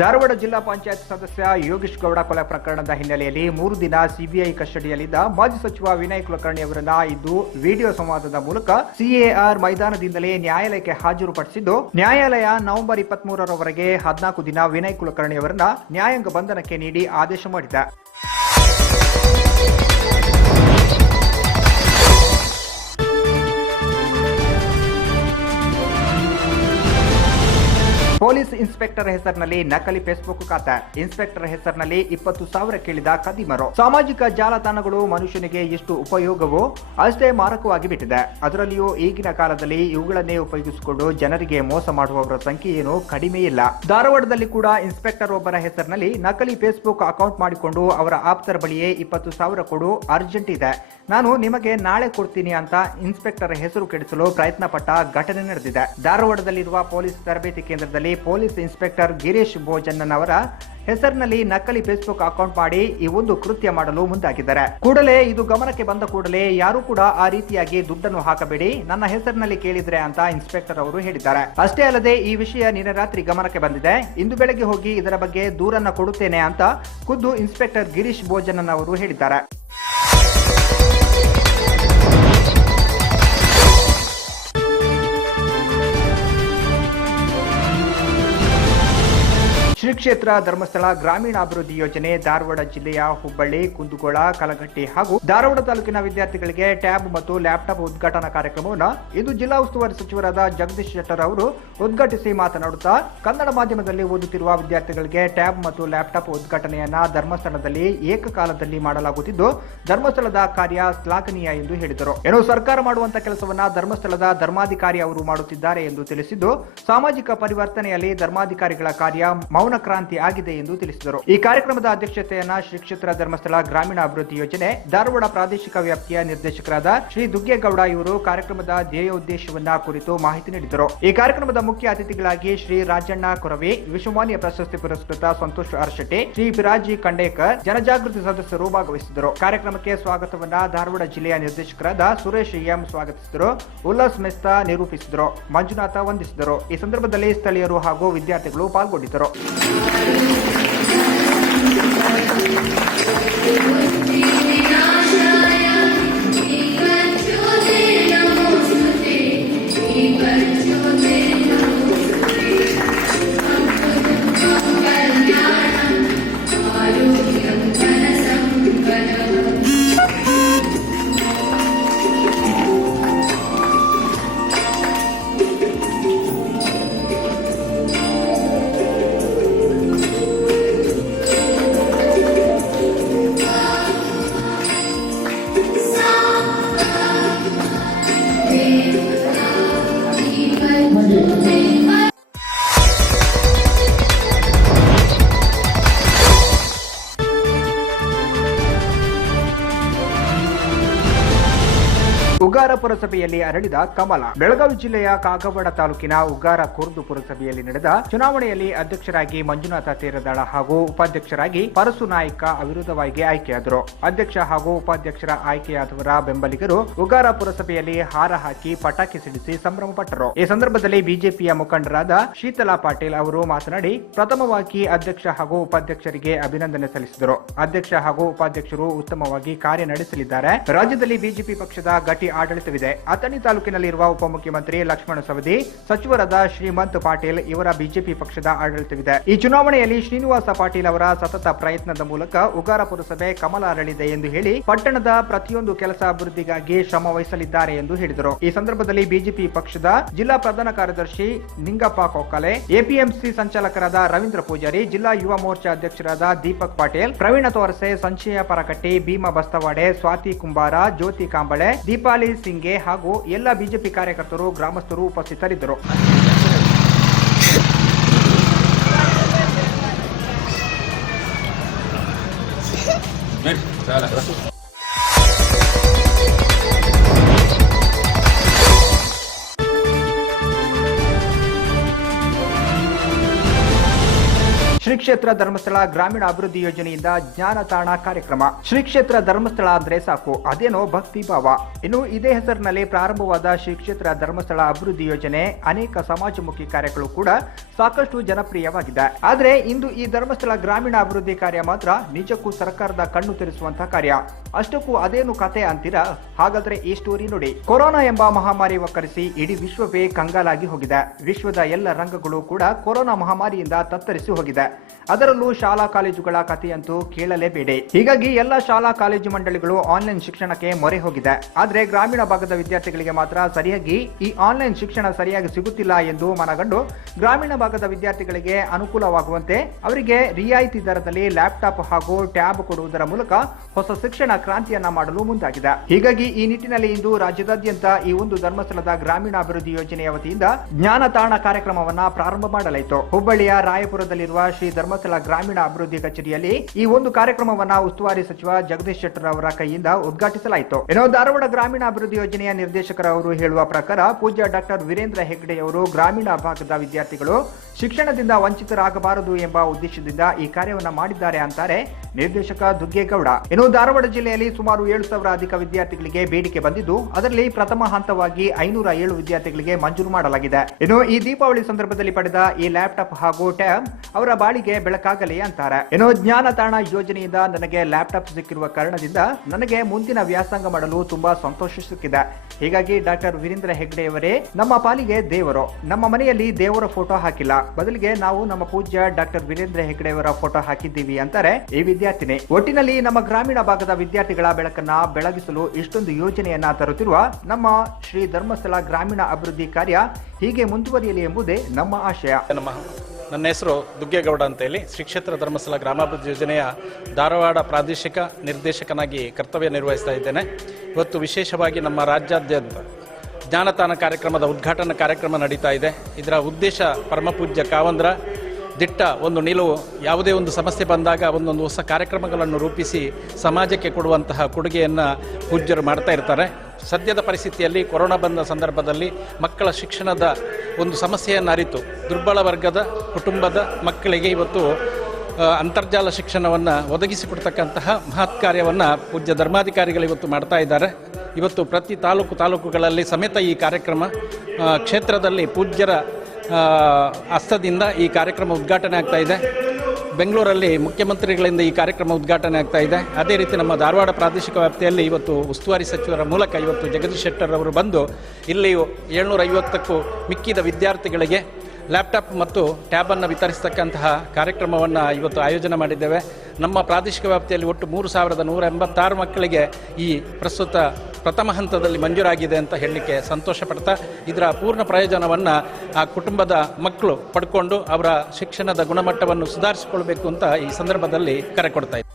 ಧಾರವಾಡ ಜಿಲ್ಲಾ ಪಂಚಾಯತ್ ಸದಸ್ಯ ಯೋಗೇಶ್ ಗೌಡ ಕೊಲೆ ಪ್ರಕರಣದ ಹಿನ್ನೆಲೆಯಲ್ಲಿ 3 ದಿನ ಸಿಬಿಐ ಕಸ್ಟಡಿಯಲ್ಲಿದ್ದ ಮಾಜಿ ಸಚಿವ ವಿನಯ್ ಕುಲಕರ್ಣಿ ಅವರನ್ನ ಇಂದು ವಿಡಿಯೋ ಸಂವಾದದ ಮೂಲಕ ಸಿಎಆರ್ ಮೈದಾನದಿಂದಲೇ ನ್ಯಾಯಾಲಯಕ್ಕೆ ಹಾಜರುಪಡಿಸಿದ್ದು, ನ್ಯಾಯಾಲಯ ನವೆಂಬರ್ 23ರವರೆಗೆ 14 ದಿನ ವಿನಯ್ ಕುಲಕರ್ಣಿ ಅವರನ್ನ ನ್ಯಾಯಾಂಗ ಬಂಧನಕ್ಕೆ ನೀಡಿ ಆದೇಶ ಮಾಡಿದೆ. ಪೊಲೀಸ್ ಇನ್ಸ್ಪೆಕ್ಟರ್ ಹೆಸರಿನಲ್ಲಿ ನಕಲಿ ಫೇಸ್ಬುಕ್ ಖಾತೆ, ಇನ್ಸ್ಪೆಕ್ಟರ್ ಹೆಸರಿನಲ್ಲಿ 20,000 ಕೇಳಿದ ಕದಿಮರು. ಸಾಮಾಜಿಕ ಜಾಲತಾಣಗಳು ಮನುಷ್ಯನಿಗೆ ಎಷ್ಟು ಉಪಯೋಗವೋ ಅಷ್ಟೇ ಮಾರಕವಾಗಿ ಬಿಟ್ಟಿದೆ. ಅದರಲ್ಲಿಯೂ ಈಗಿನ ಕಾಲದಲ್ಲಿ ಇವುಗಳನ್ನೇ ಉಪಯೋಗಿಸಿಕೊಂಡು ಜನರಿಗೆ ಮೋಸ ಮಾಡುವವರ ಸಂಖ್ಯೆ ಏನು ಕಡಿಮೆ ಇಲ್ಲ. ಧಾರವಾಡದಲ್ಲಿ ಕೂಡ ಇನ್ಸ್ಪೆಕ್ಟರ್ ಒಬ್ಬರ ಹೆಸರಿನಲ್ಲಿ ನಕಲಿ ಫೇಸ್ಬುಕ್ ಅಕೌಂಟ್ ಮಾಡಿಕೊಂಡು ಅವರ ಆಪ್ತರ ಬಳಿಯೇ 20,000 ಕೊಡು, ಅರ್ಜೆಂಟ್ ಇದೆ, ನಾನು ನಿಮಗೆ ನಾಳೆ ಕೊಡ್ತೀನಿ ಅಂತ ಇನ್ಸ್ಪೆಕ್ಟರ್ ಹೆಸರು ಕೆಡಿಸಲು ಪ್ರಯತ್ನ ಪಟ್ಟ ಘಟನೆ ನಡೆದಿದೆ. ಧಾರವಾಡದಲ್ಲಿರುವ ಪೊಲೀಸ್ ತರಬೇತಿ ಕೇಂದ್ರದಲ್ಲಿ ಪೊಲೀಸ್ ಇನ್ಸ್ಪೆಕ್ಟರ್ ಗಿರೀಶ್ ಭೋಜನ್ ಅವರ ಹೆಸರಿನಲ್ಲಿ ನಕಲಿ ಫೇಸ್ಬುಕ್ ಅಕೌಂಟ್ ಮಾಡಿ ಈ ಒಂದು ಕೃತ್ಯ ಮಾಡಲು ಮುಂದಾಗಿದ್ದಾರೆ. ಕೂಡಲೇ ಇದು ಗಮನಕ್ಕೆ ಬಂದ ಕೂಡಲೇ ಯಾರು ಕೂಡ ಆ ರೀತಿಯಾಗಿ ದುಡ್ಡನ್ನು ಹಾಕಬೇಡಿ, ನನ್ನ ಹೆಸರಿನಲ್ಲಿ ಕೇಳಿದ್ರೆ ಅಂತ ಇನ್ಸ್ಪೆಕ್ಟರ್ ಅವರು ಹೇಳಿದ್ದಾರೆ. ಅಷ್ಟೇ ಅಲ್ಲದೆ ಈ ವಿಷಯ ನಿನ್ನೆ ರಾತ್ರಿ ಗಮನಕ್ಕೆ ಬಂದಿದೆ, ಇಂದು ಬೆಳಗ್ಗೆ ಹೋಗಿ ಇದರ ಬಗ್ಗೆ ದೂರನ್ನ ಕೊಡುತ್ತೇನೆ ಅಂತ ಖುದ್ದು ಇನ್ಸ್ಪೆಕ್ಟರ್ ಗಿರೀಶ್ ಭೋಜನ್ ಅವರು ಹೇಳಿದ್ದಾರೆ. ಶ್ರೀ ಕ್ಷೇತ್ರ ಧರ್ಮಸ್ಥಳ ಗ್ರಾಮೀಣಾಭಿವೃದ್ಧಿ ಯೋಜನೆ ಧಾರವಾಡ ಜಿಲ್ಲೆಯ ಹುಬ್ಬಳ್ಳಿ, ಕುಂದಗೋಳ, ಕಲಘಟ್ಟಿ ಹಾಗೂ ಧಾರವಾಡ ತಾಲೂಕಿನ ವಿದ್ಯಾರ್ಥಿಗಳಿಗೆ ಟ್ಯಾಬ್ ಮತ್ತು ಲ್ಯಾಪ್ಟಾಪ್ ಉದ್ಘಾಟನಾ ಕಾರ್ಯಕ್ರಮವನ್ನು ಇಂದು ಜಿಲ್ಲಾ ಉಸ್ತುವಾರಿ ಸಚಿವರಾದ ಜಗದೀಶ್ ಶೆಟ್ಟರ್ ಅವರು ಉದ್ಘಾಟಿಸಿ ಮಾತನಾಡುತ್ತಾ, ಕನ್ನಡ ಮಾಧ್ಯಮದಲ್ಲಿ ಓದುತ್ತಿರುವ ವಿದ್ಯಾರ್ಥಿಗಳಿಗೆ ಟ್ಯಾಬ್ ಮತ್ತು ಲ್ಯಾಪ್ಟಾಪ್ ಉದ್ಘಾಟನೆಯನ್ನ ಧರ್ಮಸ್ಥಳದಲ್ಲಿ ಏಕಕಾಲದಲ್ಲಿ ಮಾಡಲಾಗುತ್ತಿದ್ದು, ಧರ್ಮಸ್ಥಳದ ಕಾರ್ಯ ಶ್ಲಾಘನೀಯ ಎಂದು ಹೇಳಿದರು. ಏನು ಸರ್ಕಾರ ಮಾಡುವಂತಹ ಕೆಲಸವನ್ನ ಧರ್ಮಸ್ಥಳದ ಧರ್ಮಾಧಿಕಾರಿ ಅವರು ಮಾಡುತ್ತಿದ್ದಾರೆ ಎಂದು ತಿಳಿಸಿದ್ದು, ಸಾಮಾಜಿಕ ಪರಿವರ್ತನೆಯಲ್ಲಿ ಧರ್ಮಾಧಿಕಾರಿಗಳ ಕಾರ್ಯ ಮೌನ ಕ್ರಾಂತಿ ಆಗಿದೆ ಎಂದು ತಿಳಿಸಿದರು. ಈ ಕಾರ್ಯಕ್ರಮದ ಅಧ್ಯಕ್ಷತೆಯನ್ನ ಶ್ರೀ ಕ್ಷೇತ್ರ ಧರ್ಮಸ್ಥಳ ಗ್ರಾಮೀಣಾಭಿವೃದ್ಧಿ ಯೋಜನೆ ಧಾರವಾಡ ಪ್ರಾದೇಶಿಕ ವ್ಯಾಪ್ತಿಯ ನಿರ್ದೇಶಕರಾದ ಶ್ರೀ ದುಗ್ಗೇಗೌಡ ಇವರು ಕಾರ್ಯಕ್ರಮದ ಧ್ಯೇಯೋದ್ದೇಶವನ್ನ ಕುರಿತು ಮಾಹಿತಿ ನೀಡಿದರು. ಈ ಕಾರ್ಯಕ್ರಮದ ಮುಖ್ಯ ಅತಿಥಿಗಳಾಗಿ ಶ್ರೀ ರಾಜಣ್ಣ ಕೊರವಿ, ವಿಶ್ವಮಾನ್ಯ ಪ್ರಶಸ್ತಿ ಪುರಸ್ಕೃತ ಸಂತೋಷ್ ಅರಶೆಟ್ಟಿ, ಶ್ರೀ ಬಿರಾಜಿ ಖಂಡೇಕರ್, ಜನಜಾಗೃತಿ ಸದಸ್ಯರು ಭಾಗವಹಿಸಿದರು. ಕಾರ್ಯಕ್ರಮಕ್ಕೆ ಸ್ವಾಗತವನ್ನ ಧಾರವಾಡ ಜಿಲ್ಲೆಯ ನಿರ್ದೇಶಕರಾದ ಸುರೇಶ್ ಎಂ ಸ್ವಾಗತಿಸಿದರು. ಉಲ್ಲಾಸ್ ಮೆಸ್ತಾ ನಿರೂಪಿಸಿದರು. ಮಂಜುನಾಥ ವಂದಿಸಿದರು. ಈ ಸಂದರ್ಭದಲ್ಲಿ ಸ್ಥಳೀಯರು ಹಾಗೂ ವಿದ್ಯಾರ್ಥಿಗಳು ಪಾಲ್ಗೊಂಡಿದ್ದರು. ಉಗಾರ ಪುರಸಭೆಯಲ್ಲಿ ಅರಳಿದ ಕಮಲ. ಬೆಳಗಾವಿ ಜಿಲ್ಲೆಯ ಕಾಗವಾಡ ತಾಲೂಕಿನ ಉಗಾರ ಖುರ್ದು ಪುರಸಭೆಯಲ್ಲಿ ನಡೆದ ಚುನಾವಣೆಯಲ್ಲಿ ಅಧ್ಯಕ್ಷರಾಗಿ ಮಂಜುನಾಥ ತೇರದಾಳ ಹಾಗೂ ಉಪಾಧ್ಯಕ್ಷರಾಗಿ ಪರಸು ನಾಯ್ಕ ಅವಿರೋಧವಾಗಿ ಆಯ್ಕೆಯಾದರು. ಅಧ್ಯಕ್ಷ ಹಾಗೂ ಉಪಾಧ್ಯಕ್ಷರ ಆಯ್ಕೆಯಾದವರ ಬೆಂಬಲಿಗರು ಉಗಾರ ಪುರಸಭೆಯಲ್ಲಿ ಹಾರ ಹಾಕಿ ಪಟಾಕಿ ಸಿಡಿಸಿ ಸಂಭ್ರಮ ಪಟ್ಟರು. ಈ ಸಂದರ್ಭದಲ್ಲಿ ಬಿಜೆಪಿಯ ಮುಖಂಡರಾದ ಶೀತಲಾ ಪಾಟೀಲ್ ಅವರು ಮಾತನಾಡಿ, ಪ್ರಥಮವಾಗಿ ಅಧ್ಯಕ್ಷ ಹಾಗೂ ಉಪಾಧ್ಯಕ್ಷರಿಗೆ ಅಭಿನಂದನೆ ಸಲ್ಲಿಸಿದರು. ಅಧ್ಯಕ್ಷ ಹಾಗೂ ಉಪಾಧ್ಯಕ್ಷರು ಉತ್ತಮವಾಗಿ ಕಾರ್ಯ ನಡೆಸಲಿದ್ದಾರೆ. ರಾಜ್ಯದಲ್ಲಿ ಬಿಜೆಪಿ ಪಕ್ಷದ ಗಟ್ಟಿ ಆಡಳಿತವಿದೆ. ಅಥಣಿ ತಾಲೂಕಿನಲ್ಲಿರುವ ಉಪಮುಖ್ಯಮಂತ್ರಿ ಲಕ್ಷ್ಮಣ ಸವದಿ, ಸಚಿವರಾದ ಶ್ರೀಮಂತ್ ಪಾಟೀಲ್ ಇವರ ಬಿಜೆಪಿ ಪಕ್ಷದ ಆಡಳಿತವಿದೆ. ಈ ಚುನಾವಣೆಯಲ್ಲಿ ಶ್ರೀನಿವಾಸ ಪಾಟೀಲ್ ಅವರ ಸತತ ಪ್ರಯತ್ನದ ಮೂಲಕ ಉಗಾರ ಪುರಸಭೆ ಕಮಲ ಅರಳಿದೆ ಎಂದು ಹೇಳಿ, ಪಟ್ಟಣದ ಪ್ರತಿಯೊಂದು ಕೆಲಸ ಅಭಿವೃದ್ಧಿಗಾಗಿ ಶ್ರಮ ವಹಿಸಲಿದ್ದಾರೆ ಎಂದು ಹೇಳಿದರು. ಈ ಸಂದರ್ಭದಲ್ಲಿ ಬಿಜೆಪಿ ಪಕ್ಷದ ಜಿಲ್ಲಾ ಪ್ರಧಾನ ಕಾರ್ಯದರ್ಶಿ ನಿಂಗಪ್ಪ ಕೊಕ್ಕಲೆ, ಎಪಿಎಂಸಿ ಸಂಚಾಲಕರಾದ ರವೀಂದ್ರ ಪೂಜಾರಿ, ಜಿಲ್ಲಾ ಯುವ ಮೋರ್ಚಾ ಅಧ್ಯಕ್ಷರಾದ ದೀಪಕ್ ಪಾಟೀಲ್, ಪ್ರವೀಣ ತೋರಸೆ, ಸಂಶಯ ಪರಕಟ್ಟಿ, ಭೀಮಾ ಬಸ್ತವಾಡೆ, ಸ್ವಾತಿ ಕುಂಬಾರ, ಜ್ಯೋತಿ ಕಾಂಬಳೆ, ದೀಪಾಲಿ ಸಿಂಗೆ ಹಾಗೂ ಎಲ್ಲ ಬಿಜೆಪಿ ಕಾರ್ಯಕರ್ತರು, ಗ್ರಾಮಸ್ಥರು ಉಪಸ್ಥಿತರಿದ್ದರು. ಶ್ರೀ ಕ್ಷೇತ್ರ ಧರ್ಮಸ್ಥಳ ಗ್ರಾಮೀಣ ಅಭಿವೃದ್ಧಿ ಯೋಜನೆಯಿಂದ ಜ್ಞಾನತಾಣ ಕಾರ್ಯಕ್ರಮ. ಶ್ರೀ ಕ್ಷೇತ್ರ ಧರ್ಮಸ್ಥಳ ಅಂದ್ರೆ ಸಾಕು, ಅದೇನೋ ಭಕ್ತಿ ಭಾವ. ಇನ್ನು ಇದೇ ಹೆಸರಿನಲ್ಲಿ ಪ್ರಾರಂಭವಾದ ಶ್ರೀ ಕ್ಷೇತ್ರ ಧರ್ಮಸ್ಥಳ ಅಭಿವೃದ್ಧಿ ಯೋಜನೆ ಅನೇಕ ಸಮಾಜಮುಖಿ ಕಾರ್ಯಗಳು ಕೂಡ ಸಾಕಷ್ಟು ಜನಪ್ರಿಯವಾಗಿದೆ. ಆದ್ರೆ ಇಂದು ಈ ಧರ್ಮಸ್ಥಳ ಗ್ರಾಮೀಣ ಅಭಿವೃದ್ಧಿ ಕಾರ್ಯ ಮಾತ್ರ ನಿಜಕ್ಕೂ ಸರ್ಕಾರದ ಕಣ್ಣು ತೆರೆಸುವಂತಹ ಕಾರ್ಯ. ಅಷ್ಟಕ್ಕೂ ಅದೇನು ಕತೆ ಅಂತೀರಾ? ಹಾಗಾದ್ರೆ ಈ ಸ್ಟೋರಿ ನೋಡಿ. ಕೊರೋನಾ ಎಂಬ ಮಹಾಮಾರಿ ಒಕ್ಕರಿಸಿ ಇಡೀ ವಿಶ್ವವೇ ಕಂಗಾಲಾಗಿ ಹೋಗಿದೆ. ವಿಶ್ವದ ಎಲ್ಲ ರಂಗಗಳು ಕೂಡ ಕೊರೋನಾ ಮಹಾಮಾರಿಯಿಂದ ತತ್ತರಿಸಿ ಹೋಗಿದೆ. ಅದರಲ್ಲೂ ಶಾಲಾ ಕಾಲೇಜುಗಳ ಕಥೆಯಂತೂ ಕೇಳಲೇಬೇಡಿ. ಹೀಗಾಗಿ ಎಲ್ಲ ಶಾಲಾ ಕಾಲೇಜು ಮಂಡಳಿಗಳು ಆನ್ಲೈನ್ ಶಿಕ್ಷಣಕ್ಕೆ ಮೊರೆ ಹೋಗಿದೆ. ಆದ್ರೆ ಗ್ರಾಮೀಣ ಭಾಗದ ವಿದ್ಯಾರ್ಥಿಗಳಿಗೆ ಮಾತ್ರ ಸರಿಯಾಗಿ ಈ ಆನ್ಲೈನ್ ಶಿಕ್ಷಣ ಸರಿಯಾಗಿ ಸಿಗುತ್ತಿಲ್ಲ ಎಂದು ಮನಗಂಡು ಗ್ರಾಮೀಣ ಭಾಗದ ವಿದ್ಯಾರ್ಥಿಗಳಿಗೆ ಅನುಕೂಲವಾಗುವಂತೆ ಅವರಿಗೆ ರಿಯಾಯಿತಿ ದರದಲ್ಲಿ ಲ್ಯಾಪ್ಟಾಪ್ ಹಾಗೂ ಟ್ಯಾಬ್ ಕೊಡುವುದರ ಮೂಲಕ ಹೊಸ ಶಿಕ್ಷಣ ಕ್ರಾಂತಿಯನ್ನ ಮಾಡಲು ಮುಂದಾಗಿದೆ. ಹೀಗಾಗಿ ಈ ನಿಟ್ಟಿನಲ್ಲಿ ಇಂದು ರಾಜ್ಯದಾದ್ಯಂತ ಈ ಒಂದು ಧರ್ಮಸ್ಥಳದ ಗ್ರಾಮೀಣ ಅಭಿವೃದ್ಧಿ ಯೋಜನೆಯ ವತಿಯಿಂದ ಜ್ಞಾನತಾಣ ಕಾರ್ಯಕ್ರಮವನ್ನ ಪ್ರಾರಂಭ ಮಾಡಲಾಯಿತು. ಹುಬ್ಬಳ್ಳಿಯ ರಾಯಪುರದಲ್ಲಿರುವ ಶ್ರೀ ಧರ್ಮಸ್ಥಳ ಗ್ರಾಮೀಣ ಅಭಿವೃದ್ಧಿ ಕಚೇರಿಯಲ್ಲಿ ಈ ಒಂದು ಕಾರ್ಯಕ್ರಮವನ್ನ ಉಸ್ತುವಾರಿ ಸಚಿವ ಜಗದೀಶ್ ಶೆಟ್ಟರ್ ಅವರ ಕೈಯಿಂದ ಉದ್ಘಾಟಿಸಲಾಯಿತು. ಇನ್ನು ಧಾರವಾಡ ಗ್ರಾಮೀಣ ಅಭಿವೃದ್ಧಿ ಯೋಜನೆಯ ನಿರ್ದೇಶಕರವರು ಹೇಳುವ ಪ್ರಕಾರ ಪೂಜ್ಯ ಡಾಕ್ಟರ್ ವೀರೇಂದ್ರ ಹೆಗ್ಗಡೆಯವರು ಗ್ರಾಮೀಣ ಭಾಗದ ವಿದ್ಯಾರ್ಥಿಗಳು ಶಿಕ್ಷಣದಿಂದ ವಂಚಿತರಾಗಬಾರದು ಎಂಬ ಉದ್ದೇಶದಿಂದ ಈ ಕಾರ್ಯವನ್ನ ಮಾಡಿದ್ದಾರೆ ಅಂತಾರೆ ನಿರ್ದೇಶಕ ದುಗ್ಗೇಗೌಡ. ಇನ್ನು ಧಾರವಾಡ ಜಿಲ್ಲೆಯಲ್ಲಿ ಸುಮಾರು 7,000 ಅಧಿಕ ವಿದ್ಯಾರ್ಥಿಗಳಿಗೆ ಬೇಡಿಕೆ ಬಂದಿದ್ದು ಅದರಲ್ಲಿ ಪ್ರಥಮ ಹಂತವಾಗಿ 507 ವಿದ್ಯಾರ್ಥಿಗಳಿಗೆ ಮಂಜೂರು ಮಾಡಲಾಗಿದೆ. ಇನ್ನು ಈ ದೀಪಾವಳಿ ಸಂದರ್ಭದಲ್ಲಿ ಪಡೆದ ಈ ಲ್ಯಾಪ್ಟಾಪ್ ಹಾಗೂ ಟ್ಯಾಬ್ ಅವರ ಬಾಳಿಗೆ ಬೆಳಕಾಗಲಿ ಅಂತಾರೆ. ಇನ್ನು ಜ್ಞಾನತಾಣ ಯೋಜನೆಯಿಂದ ನನಗೆ ಲ್ಯಾಪ್ಟಾಪ್ ಸಿಕ್ಕಿರುವ ಕಾರಣದಿಂದ ನನಗೆ ಮುಂದಿನ ವ್ಯಾಸಂಗ ಮಾಡಲು ತುಂಬಾ ಸಂತೋಷ ಸಿಕ್ಕಿದೆ. ಹೀಗಾಗಿ ಡಾಕ್ಟರ್ ವೀರೇಂದ್ರ ಹೆಗ್ಗಡೆಯವರೇ ನಮ್ಮ ಪಾಲಿಗೆ ದೇವರು. ನಮ್ಮ ಮನೆಯಲ್ಲಿ ದೇವರ ಫೋಟೋ ಹಾಕಿಲ್ಲ, ಬದಲಿಗೆ ನಾವು ನಮ್ಮ ಪೂಜ್ಯ ಡಾಕ್ಟರ್ ವೀರೇಂದ್ರ ಹೆಗ್ಗಡೆಯವರ ಫೋಟೋ ಹಾಕಿದ್ದೀವಿ ಅಂತಾರೆ ಈ ವಿದ್ಯಾರ್ಥಿನಿ. ಒಟ್ಟಿನಲ್ಲಿ ನಮ್ಮ ಗ್ರಾಮೀಣ ಭಾಗದ ವಿದ್ಯಾರ್ಥಿಗಳ ಬೆಳಕನ್ನ ಬೆಳಗಿಸಲು ಇಷ್ಟೊಂದು ಯೋಜನೆಯನ್ನ ತರುತ್ತಿರುವ ನಮ್ಮ ಶ್ರೀ ಧರ್ಮಸ್ಥಳ ಗ್ರಾಮೀಣ ಅಭಿವೃದ್ಧಿ ಕಾರ್ಯ ಹೀಗೆ ಮುಂದುವರಿಯಲಿ ಎಂಬುದೇ ನಮ್ಮ ಆಶಯ. ನನ್ನ ಹೆಸರು ದುಗ್ಗೇಗೌಡ ಅಂತ ಹೇಳಿ ಶ್ರೀ ಕ್ಷೇತ್ರ ಧರ್ಮಸ್ಥಳ ಗ್ರಾಮಾಭಿವೃದ್ಧಿ ಯೋಜನೆಯ ಧಾರವಾಡ ಪ್ರಾದೇಶಿಕ ನಿರ್ದೇಶಕನಾಗಿ ಕರ್ತವ್ಯ ನಿರ್ವಹಿಸ್ತಾ ಇದ್ದೇನೆ. ಇವತ್ತು ವಿಶೇಷವಾಗಿ ನಮ್ಮ ರಾಜ್ಯಾದ್ಯಂತ ಜ್ಞಾನತಾಣ ಕಾರ್ಯಕ್ರಮದ ಉದ್ಘಾಟನಾ ಕಾರ್ಯಕ್ರಮ ನಡೀತಾ ಇದೆ. ಇದರ ಉದ್ದೇಶ ಪರಮಪೂಜ್ಯ ಕಾವಂದ್ರ ದಿಟ್ಟ ಒಂದು ನಿಲುವು. ಯಾವುದೇ ಒಂದು ಸಮಸ್ಯೆ ಬಂದಾಗ ಒಂದೊಂದು ಹೊಸ ಕಾರ್ಯಕ್ರಮಗಳನ್ನು ರೂಪಿಸಿ ಸಮಾಜಕ್ಕೆ ಕೊಡುವಂತಹ ಕೊಡುಗೆಯನ್ನು ಪೂಜ್ಯರು ಮಾಡ್ತಾ ಇರ್ತಾರೆ. ಸದ್ಯದ ಪರಿಸ್ಥಿತಿಯಲ್ಲಿ ಕೊರೋನಾ ಬಂದ ಸಂದರ್ಭದಲ್ಲಿ ಮಕ್ಕಳ ಶಿಕ್ಷಣದ ಒಂದು ಸಮಸ್ಯೆಯನ್ನು ಅರಿತು ದುರ್ಬಲ ವರ್ಗದ ಕುಟುಂಬದ ಮಕ್ಕಳಿಗೆ ಇವತ್ತು ಅಂತರ್ಜಾಲ ಶಿಕ್ಷಣವನ್ನು ಒದಗಿಸಿಕೊಡ್ತಕ್ಕಂತಹ ಮಹತ್ ಕಾರ್ಯವನ್ನು ಪೂಜ್ಯ ಧರ್ಮಾಧಿಕಾರಿಗಳು ಇವತ್ತು ಮಾಡ್ತಾ ಇದ್ದಾರೆ. ಇವತ್ತು ಪ್ರತಿ ತಾಲೂಕುಗಳಲ್ಲಿ ಸಮೇತ ಈ ಕಾರ್ಯಕ್ರಮ ಕ್ಷೇತ್ರದಲ್ಲಿ ಪೂಜ್ಯರ ಹಸ್ತದಿಂದ ಈ ಕಾರ್ಯಕ್ರಮ ಉದ್ಘಾಟನೆ ಆಗ್ತಾ ಇದೆ. ಬೆಂಗಳೂರಲ್ಲಿ ಮುಖ್ಯಮಂತ್ರಿಗಳಿಂದ ಈ ಕಾರ್ಯಕ್ರಮ ಉದ್ಘಾಟನೆ ಆಗ್ತಾ ಇದೆ. ಅದೇ ರೀತಿ ನಮ್ಮ ಧಾರವಾಡ ಪ್ರಾದೇಶಿಕ ವ್ಯಾಪ್ತಿಯಲ್ಲಿ ಇವತ್ತು ಉಸ್ತುವಾರಿ ಸಚಿವರ ಮೂಲಕ ಇವತ್ತು ಜಗದೀಶ್ ಶೆಟ್ಟರ್ ಅವರು ಬಂದು ಇಲ್ಲಿ 750ಕ್ಕೂ ಮಿಕ್ಕಿದ ವಿದ್ಯಾರ್ಥಿಗಳಿಗೆ ಲ್ಯಾಪ್ಟಾಪ್ ಮತ್ತು ಟ್ಯಾಬನ್ನು ವಿತರಿಸತಕ್ಕಂತಹ ಕಾರ್ಯಕ್ರಮವನ್ನು ಇವತ್ತು ಆಯೋಜನೆ ಮಾಡಿದ್ದೇವೆ. ನಮ್ಮ ಪ್ರಾದೇಶಿಕ ವ್ಯಾಪ್ತಿಯಲ್ಲಿ ಒಟ್ಟು 3,186 ಮಕ್ಕಳಿಗೆ ಈ ಪ್ರಸ್ತುತ ಪ್ರಥಮ ಹಂತದಲ್ಲಿ ಮಂಜೂರಾಗಿದೆ ಅಂತ ಹೇಳಲಿಕ್ಕೆ ಸಂತೋಷ ಪಡ್ತಾ ಇದರ ಪೂರ್ಣ ಪ್ರಯೋಜನವನ್ನು ಆ ಕುಟುಂಬದ ಮಕ್ಕಳು ಪಡ್ಕೊಂಡು ಅವರ ಶಿಕ್ಷಣದ ಗುಣಮಟ್ಟವನ್ನು ಸುಧಾರಿಸಿಕೊಳ್ಬೇಕು ಅಂತ ಈ ಸಂದರ್ಭದಲ್ಲಿ ಕರೆ ಕೊಡ್ತಾ ಇದ್ದಾರೆ.